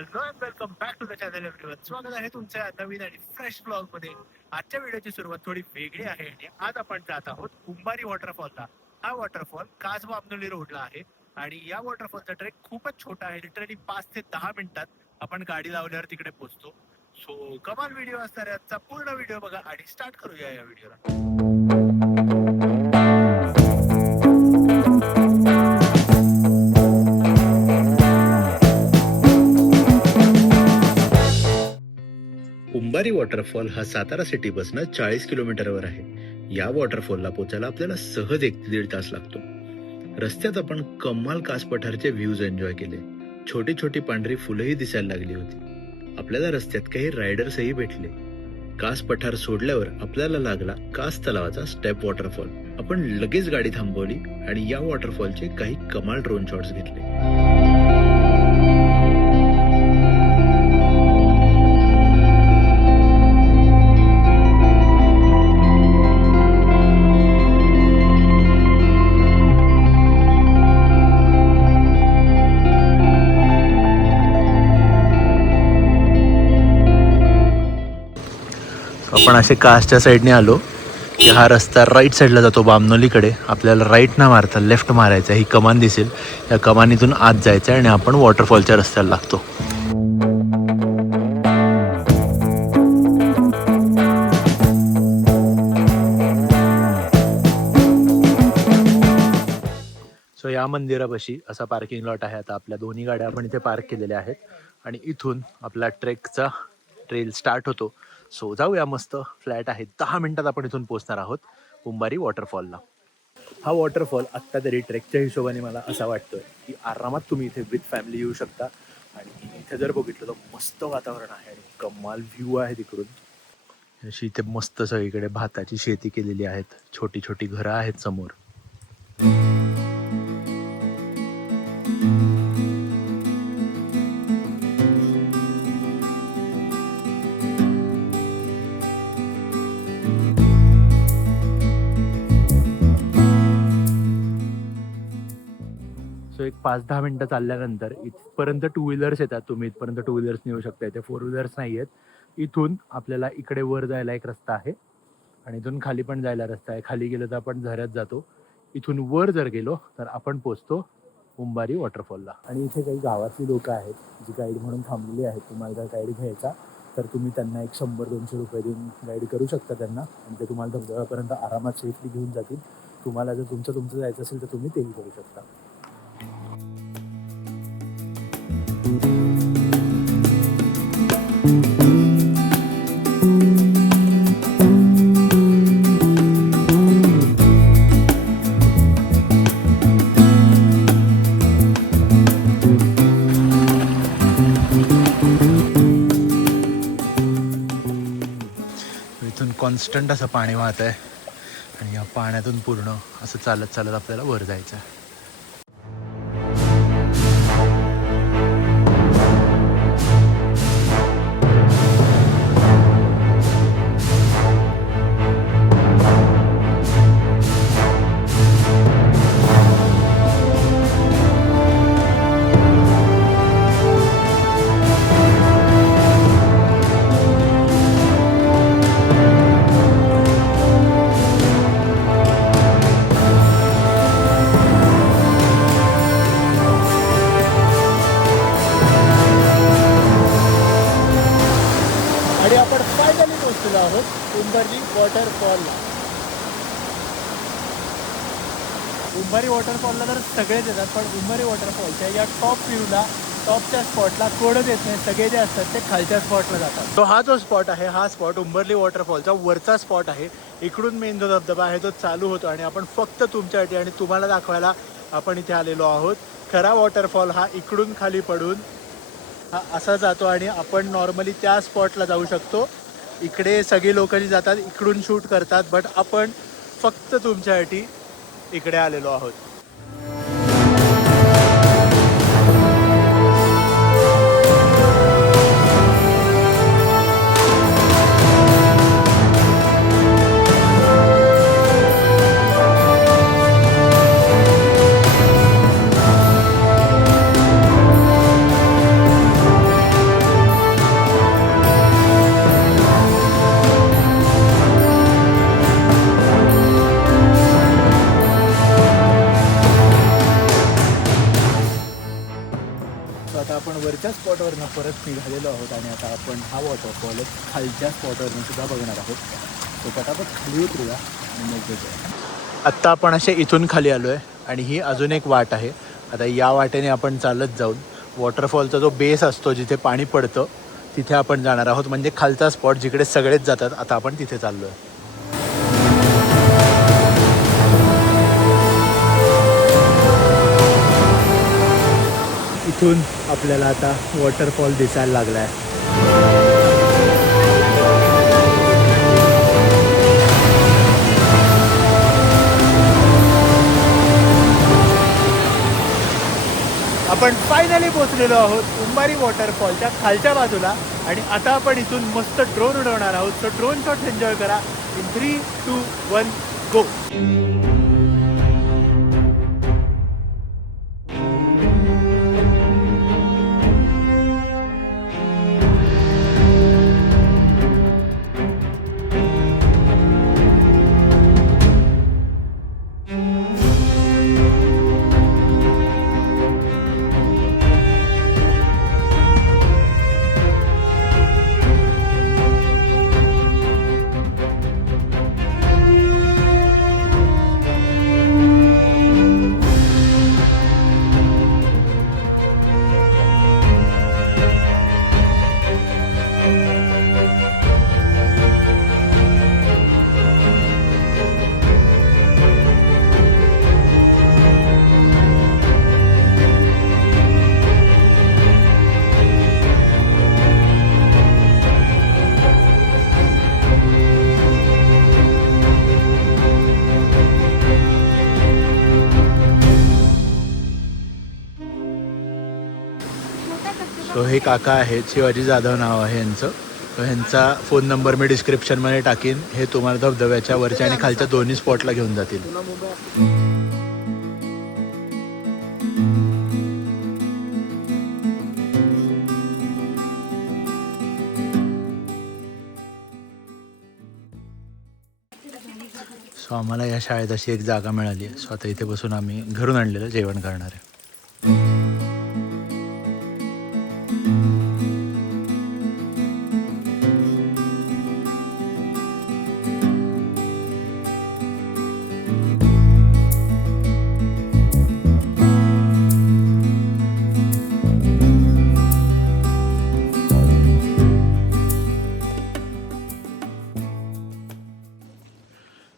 Hello and welcome back to the channel everyone. स्वागत आहे तुमच्या नवीन आणि फ्रेश ब्लॉग मध्ये. आजच्या व्हिडिओची सुरुवात थोडी वेगळी आहे आणि आज आपण जात आहोत कुंभारी वॉटरफॉलला. हा वॉटरफॉल कासबा आंबोली रोडला आहे आणि या वॉटरफॉलचा ट्रेक खूपच छोटा आहे. लिटरली 5 ते 10 मिनिटात आपण गाडी लावल्यावर तिकडे पोहोचतो. सो कमाल व्हिडिओ असणार आहे आजचा. पूर्ण व्हिडिओ बघा आणि स्टार्ट करूया या व्हिडिओला. कुंभारी वॉटरफॉल हा सातारा सिटी पासून 40 किलोमीटरवर आहे. या वॉटरफॉलला पोचायला आपल्याला सहज 1 ते 1.5 तास लागतो. रस्त्यात आपण कमाल कास पठारचे व्ह्यूज एन्जॉय केले. छोटी छोटी पांढरी फुलंही दिसायला लागली होती. आपल्याला रस्त्यात काही रायडर्सही भेटले. कास पठार सोडल्यावर आपल्याला लागला कास तलावाचा स्टेप वॉटरफॉल. आपण लगेच गाडी थांबवली आणि या वॉटरफॉलचे काही कमाल ड्रोन शॉट्स घेतले. आपण असे कासच्या साईडने आलो की हा रस्ता राईट साईडला जातो बामनोलीकडे. आपल्याला राईट ना मारता लेफ्ट मारायचा. ही कमान दिसेल, या कमानीतून आत जायचं आणि आपण वॉटरफॉलच्या रस्त्याला लागतो. सो या मंदिरापाशी असा पार्किंग लॉट आहे. आता आपल्या दोन्ही गाड्या आपण इथे पार्क केलेल्या आहेत आणि इथून आपला ट्रेकचा ट्रेल स्टार्ट होतो. सो जाऊया. मस्त फ्लॅट आहे. 10 मिनिटात आपण इथून पोहोचणार आहोत कुंभारी वॉटरफॉलला. हा वॉटरफॉल आत्ता तरी ट्रेकच्या हिशोबाने मला असा वाटतोय की आरामात तुम्ही इथे विथ फॅमिली येऊ शकता. आणि इथे जर बघितलं तर मस्त वातावरण आहे आणि कमाल व्ह्यू आहे तिकडून. अशी इथे मस्त सगळीकडे भाताची शेती केलेली आहेत. छोटी छोटी घरं आहेत समोर. सो एक 5-10 मिनिटं चालल्यानंतर इथपर्यंत 2 व्हीलर्स येतात. तुम्ही इथपर्यंत 2 व्हीलर्स नेऊ शकता. इथे 4 व्हीलर्स नाही आहेत. इथून आपल्याला इकडे वर जायला एक रस्ता आहे आणि इथून खाली पण जायला रस्ता आहे. खाली गेलो तर आपण झऱ्यात जातो. इथून वर जर गेलो तर आपण पोचतो कुंभारी वॉटरफॉलला. आणि इथे काही गावातली लोकं आहेत जी गाईड म्हणून थांबलेली आहेत. तुम्हाला जर गाईड घ्यायचा तर तुम्ही त्यांना एक 100-200 रुपये देऊन गाईड करू शकता त्यांना आणि ते तुम्हाला धबधब्यापर्यंत आरामात सेफली घेऊन जातील. तुम्हाला जर तुमचं जायचं असेल तर तुम्ही तेही करू शकता. इथून कॉन्स्टंट असं पाणी वाहत आहे आणि या पाण्यातून पूर्ण असं चालत चालत आपल्याला वर जायचं आहे. आणि आपण फायनली पोहोचलेलो आहोत कुंभारी वॉटरफॉलला. कुंभारी वॉटरफॉलला तर सगळेच येतात, पण कुंभारी वॉटरफॉलच्या या टॉप व्ह्यूला, टॉपच्या स्पॉटला कोणच येत नाही. सगळे जे असतात ते खालच्या स्पॉटला जातात. तो हा जो स्पॉट आहे, हा स्पॉट कुंभारी वॉटरफॉलचा वरचा स्पॉट आहे. इकडून मेन जो धबधबा आहे तो चालू होतो आणि आपण फक्त तुमच्यासाठी आणि तुम्हाला दाखवायला आपण इथे आलेलो आहोत. खरा वॉटरफॉल हा इकडून खाली पडून हा असा जातो आणि आपण नॉर्मली त्या स्पॉटला जाऊ शकतो. इकडे सगळी लोक जी जातात इकडून शूट करतात, बट आपण फक्त तुमच्यासाठी इकडे आलेलो आहोत. आता आपण वरच्या स्पॉटवरनं परत निघालेलो आहोत आणि आता आपण हा वॉटरफॉल खालच्या स्पॉटवरनं सुद्धा बघणार आहोत. तो पटापट खाली उतरूया आणि मग बघूया. आत्ता आपण असे इथून खाली आलो आहे आणि ही अजून एक वाट आहे. आता या वाटेने आपण चालत जाऊन वॉटरफॉलचा जो बेस असतो जिथे पाणी पडतं तिथे आपण जाणार आहोत. म्हणजे खालचा स्पॉट जिकडे सगळेच जातात, आता आपण तिथे चाललो आहे. इथून आपल्याला आता वॉटरफॉल दिसायला लागला आहे. आपण फायनली पोहोचलेलो आहोत उंबारी वॉटरफॉलच्या खालच्या बाजूला आणि आता आपण इथून मस्त ड्रोन उडवणार आहोत. तर ड्रोन शॉट एन्जॉय करा. इन 3, 2, 1 गो. तो हे काका आहेत, शिवाजी जाधव नाव आहे यांचं. तो ह्यांचा फोन नंबर मी डिस्क्रिप्शनमध्ये टाकीन. हे तुम्हाला धबधब्याच्या वरच्या आणि खालच्या दोन्ही स्पॉटला घेऊन जातील. सो आम्हाला या शाळेत अशी एक जागा मिळाली आहे. सो आता इथे बसून आम्ही घरून आणलेलं जेवण करणार आहे.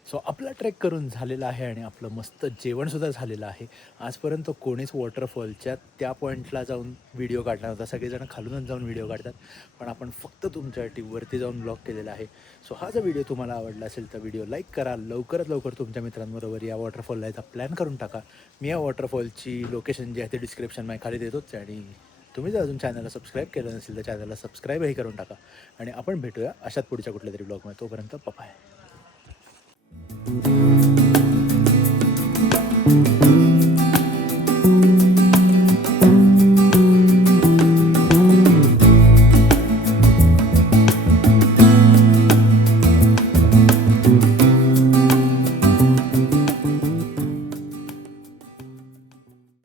सो आपला ट्रेक करून झालेला आहे आणि आपलं मस्त जेवणसुद्धा झालेलं आहे. आजपर्यंत कोणीच वॉटरफॉलच्या त्या पॉईंटला जाऊन व्हिडिओ काढला नव्हता. सगळेजण खालूनच जाऊन व्हिडिओ काढतात, पण आपण फक्त तुमच्यासाठी वरती जाऊन ब्लॉग केलेला आहे. सो हा जर व्हिडिओ तुम्हाला आवडला असेल तर व्हिडिओ लाईक करा. लवकरात लवकर तुमच्या मित्रांबरोबर या वॉटरफॉलला याचा प्लॅन करून टाका. मी या वॉटरफॉलची लोकेशन जी आहे ते डिस्क्रिप्शन मध्ये खाली देतोच. आणि तुम्ही जर अजून चॅनलला सबस्क्राईब केलं नसेल तर चॅनलला सबस्क्राईबही करून टाका. आणि आपण भेटूया अशात पुढच्या कुठल्या तरी ब्लॉगमध्ये. तोपर्यंत बाय.